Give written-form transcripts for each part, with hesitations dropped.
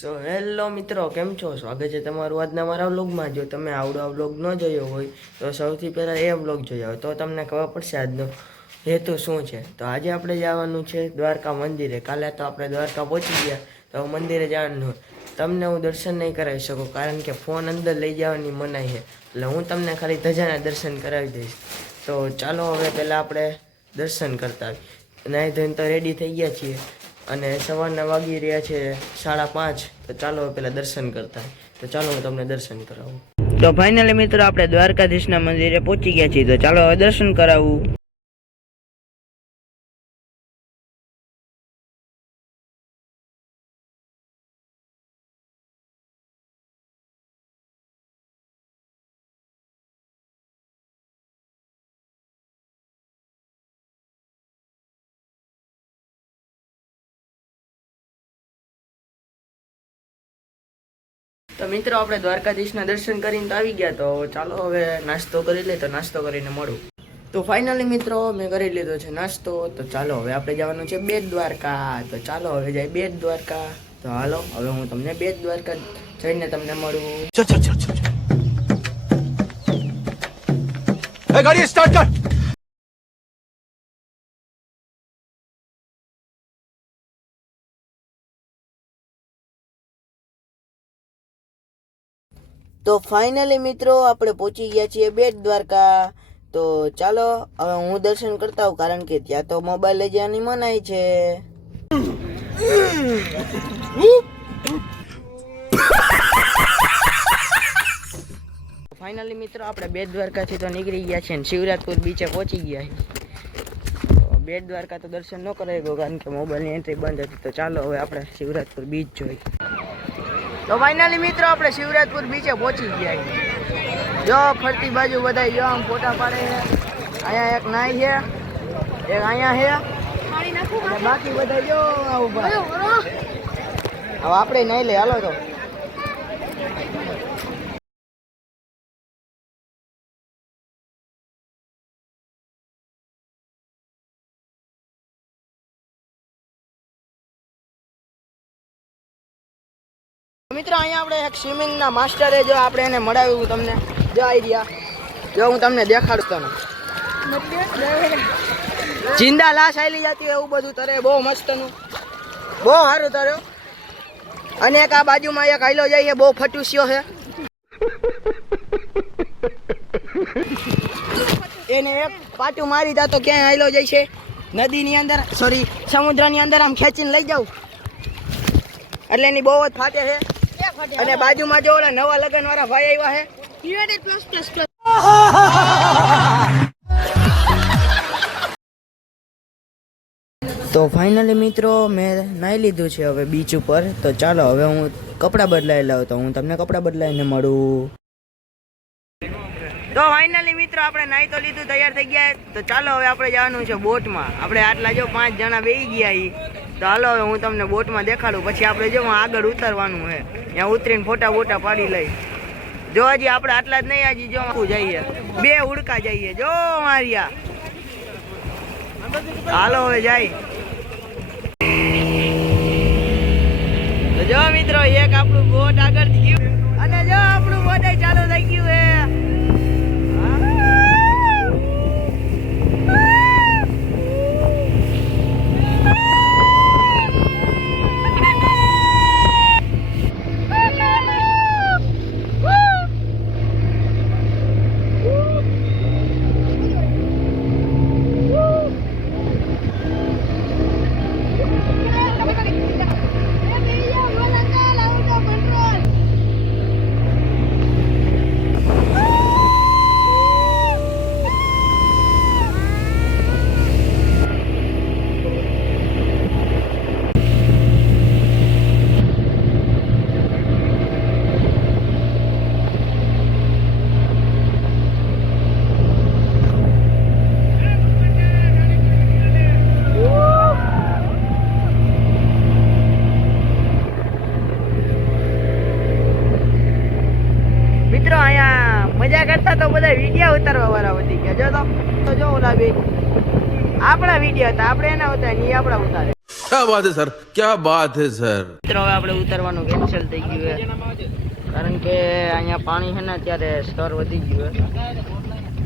So hello મિત્રો, કેમ છો? સ્વાગત છે તમારું આજના મારા વ્લોગમાં. જો તમે આવડો આ વ્લોગ ન જોયો હોય તો સૌથી પહેલાં એ વ્લોગ જોયો હોય તો તમને ખબર પડશે આજનો હેતુ શું છે. તો આજે આપણે જવાનું છે દ્વારકા મંદિરે. કાલે તો આપણે દ્વારકા પહોંચી ગયા, તો મંદિરે જવાનું. તમને હું દર્શન નહીં કરાવી શકું કારણ કે ફોન અંદર લઈ જવાની મનાઈ છે, એટલે હું તમને ખાલી ધજાના દર્શન કરાવી દઈશ. તો ચાલો હવે પહેલાં આપણે દર્શન કરતા આવી. નાહી ધોઈને તો રેડી થઈ ગયા છીએ અને સવારના વાગી રહ્યા છે 5:30. તો ચાલો પેલા દર્શન કરતા. તો ચાલો હું તમને દર્શન કરાવું. તો ફાઇનલી મિત્રો આપણે દ્વારકાધીશના મંદિરે પહોંચી ગયા છીએ. તો ચાલો હવે દર્શન કરાવું. તો મિત્રો આપણે દ્વારકાધીશના દર્શન કરીને તો આવી ગયા. તો ચાલો હવે નાસ્તો કરી લે. તો નાસ્તો કરીને મળું. તો ફાઇનલી મિત્રો મેં કરી લીધો છે નાસ્તો. તો ચાલો હવે આપણે જવાનું છે બેટ દ્વારકા. તો ચાલો હવે જાય બેટ દ્વારકા. તો હાલો હવે હું તમને બેટ દ્વારકા જઈને તમને મળું. ગાડી સ્ટાર્ટ કર. તો ફાઇનલી મિત્રો આપણે પહોંચી ગયા છીએ બેટ દ્વારકા. તો ચાલો હવે હું દર્શન કરતા હોઉં કારણ કે ત્યાં તો મોબાઈલ લઈ જવાની મનાઈ છે. ફાઇનલી મિત્રો આપણે બેટ દ્વારકાથી તો નીકળી ગયા છે અને શિવરાજપુર બીચે પહોંચી ગયા છે. બેટ દ્વારકા તો દર્શન ન કરાવી ગયો કારણ કે મોબાઈલની એન્ટ્રી બંધ હતી. તો ચાલો હવે આપણે શિવરાજપુર બીચ જોઈ. તો ફાઇનલી મિત્રો આપણે શિવરાજપુર બીચે પહોંચી ગયા. જો ફરતી બાજુ બધા જો આમ ફોટા પાડે છે. અહીંયા એક નાઈ છે, એક અહીંયા છે, અને બાકી બધા જો ઉભા. હવે આપણે નાઈ લે, હાલો. તો મિત્રો અહીંયા આપણે એક સ્વિમિંગના માસ્ટરે જો આપણે એને મળાવ્યું તમને. જો આવી રહ્યા, જો હું તમને દેખાડું. તમે જિંદા લાશ આવેલી જતી એવું બધું તરે, બહુ મસ્તનું, બહુ સારું તર્યો. અને એક આ બાજુમાં એક હાઈલો જાય છે, બહુ ફટુસ્યો છે. એને એક પાટું મારી દા તો ક્યાંય હાઈલો જાય છે નદીની અંદર, સોરી સમુદ્રની અંદર. આમ ખેંચીને લઈ જાઉં એટલે એની બહુ જ ફાટે છે. અને બાજુમાં જો ઓલા નવા લગન વાળા ભાઈ આવ્યા છે. તો ફાઇનલી મિત્રો મેં નાહી લીધું છે હવે બીચ ઉપર. તો ચાલો હવે હું કપડાં બદલાઈ લાવું. તો હું તમને કપડાં બદલાઈને મળું. તો ફાઇનલી મિત્રો આપણે નાહી તો લીધું, તૈયાર થઈ ગયા. તો ચાલો હવે આપણે જવાનું છે બોટમાં. આપણે આટલા જો 5 જણા બેસી ગયા. તો હાલો હવે હું તમને બોટમાં દેખાડું. પછી આપણે જો આગળ ઉતરવાનું છે, ત્યાં ઉતરીને ફોટા બોટા પાડી લઈ. જો હજી આપણે આટલા જ નહીં, હજી જો જઈએ 2 ઉડકા જઈએ. જો મારિયા, હાલો હવે જાય. તો જો મિત્રો એક આપણું બોટ આગળ ગયું અને જો આપણું બોટ ચાલુ થઈ ગયું છે. મિત્રો અહીંયા મજા કરતા તો બધા વિડીયો ઉતારવા વાળા વધી ગયા. જો તો જો ઓલા બે આપણા વિડીયો હતા, આપણે એના ઉતારે, એ આપણા ઉતારે. क्या बात है सर, क्या बात है सर। મિત્રો હવે આપણે ઉતરવાનું કેન્સલ થઈ ગયું છે કારણ કે અહીંયા પાણી છે ને અત્યારે સ્તર વધી ગયું છે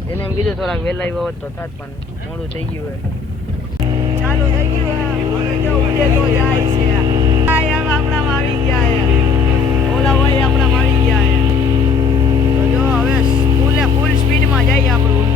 એને એમ કીધું થોડાક વહેલા આવ્યો હોત તો થાત પણ મોડું થઈ ગયું છે ચાલુ થઈ ગયું જો ઉડે તો જાય છે આપણામાં આવી ગયા છે ઓલા ભાઈ આપણામાં આવી ગયા છે તો જો હવે ફૂલ સ્પીડમાં જઈએ આપણું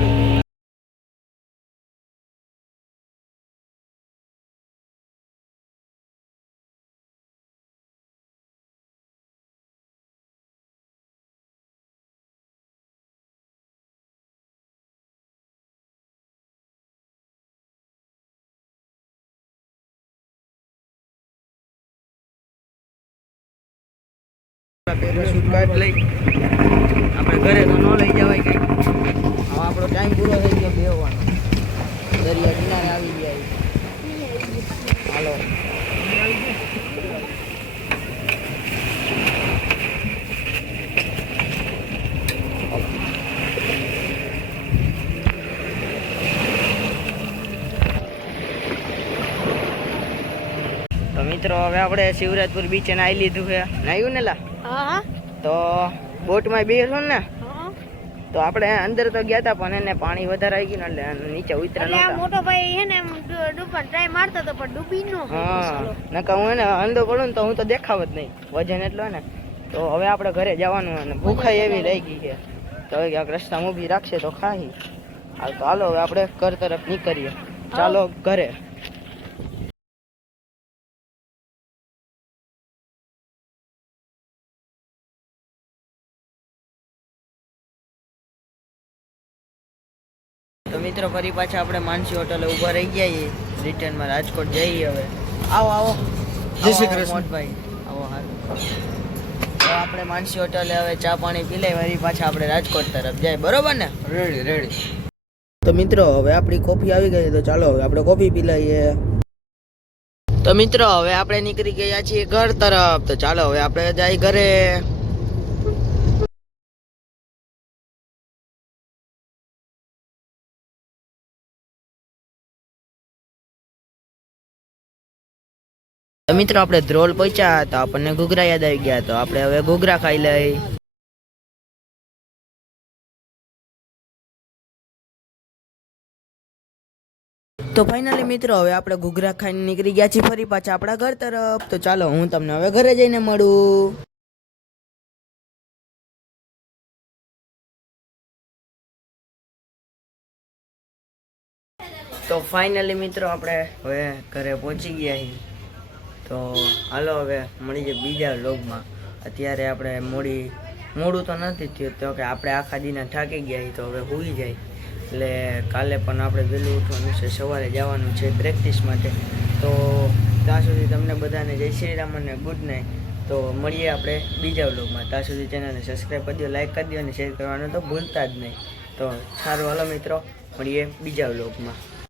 શૂટ લઈ આપણે ઘરે તો ન લઈ જવાય કઈ હવે આપણો ટાઈમ પૂરો થઈ ગયો બેહવાનો દરિયા કિનારે આવી ગયા હાલો તો મિત્રો હવે આપણે શિવરાજપુર બીચે નાહી લીધું છે નાહ્યું ને લા તો બોટમાં બેસો ને તો આપણે અંદર તો ગયા હતા પણ એને પાણી વધારે આવી ગયું ને એટલે નીચે ઉતર્યા નહોતા મોટો ભાઈ હે ને ડૂબવા ટ્રાય મારતો તો પણ ડૂબી ન ગયો નકા હું એને અંધો પડું ને તો હું તો દેખાવ જ નહીં વજન એટલો ને તો હવે આપણે ઘરે જવાનું અને ભૂખાઈ એવી રહી ગઈ છે તો હવે ક્યાંક રસ્તામાં ઊભી રાખશે તો ખાઈ તો હાલો હવે આપણે ઘર તરફ નીકળીએ ચાલો ઘરે તો મિત્રો ફરી પાછા આપણે માનસી હોટલે ઊભા રહી ગયા રિટર્નમાં રાજકોટ જઈએ હવે આવો આવો જય શ્રી કૃષ્ણ મોટભાઈ આવો હાલ તો આપણે માનસી હોટલે હવે ચા પાણી પી લઈ ફરી પાછા આપણે રાજકોટ તરફ જાય બરોબર ને રેડી રેડી તો મિત્રો હવે આપણી કોફી આવી ગઈ તો ચાલો હવે આપણે કોફી પી લઈએ તો મિત્રો હવે આપણે નીકળી ગયા છીએ ઘર તરફ તો ચાલો હવે આપણે જાય ઘરે તો મિત્રો આપણે ધ્રોલ પહોંચ્યા તો આપણને ઘૂઘરા યાદ આવી ગયા તો આપણે હવે ઘૂઘરા ખાઈ લઈ તો ફાઇનલી મિત્રો હવે આપણે ઘૂઘરા ખાઈને નીકળી ગયા છીએ ફરી પાછા આપણા ઘર તરફ તો ચાલો હું તમને હવે ઘરે જઈને મળું તો ફાઇનલી મિત્રો આપણે હવે ઘરે પહોંચી ગયા છીએ તો હાલો હવે મળી જાય બીજા વ્લોગમાં અત્યારે આપણે મોડું તો નથી થયું તો કે આપણે આખા દિના થાકી ગયા તો હવે સૂઈ જાય એટલે કાલે પણ આપણે વહેલું ઉઠવાનું છે સવારે જવાનું છે પ્રેક્ટિસ માટે તો ત્યાં સુધી તમને બધાને જય શ્રી રામ અને ગુડ નાઇટ તો મળીએ આપણે બીજા વ્લોગમાં ત્યાં સુધી ચેનલને સબસ્ક્રાઈબ કરી દો લાઈક કરી દો અને શેર કરવાનું તો ભૂલતા જ નહીં તો સારું હાલો મિત્રો મળીએ બીજા વ્લોગમાં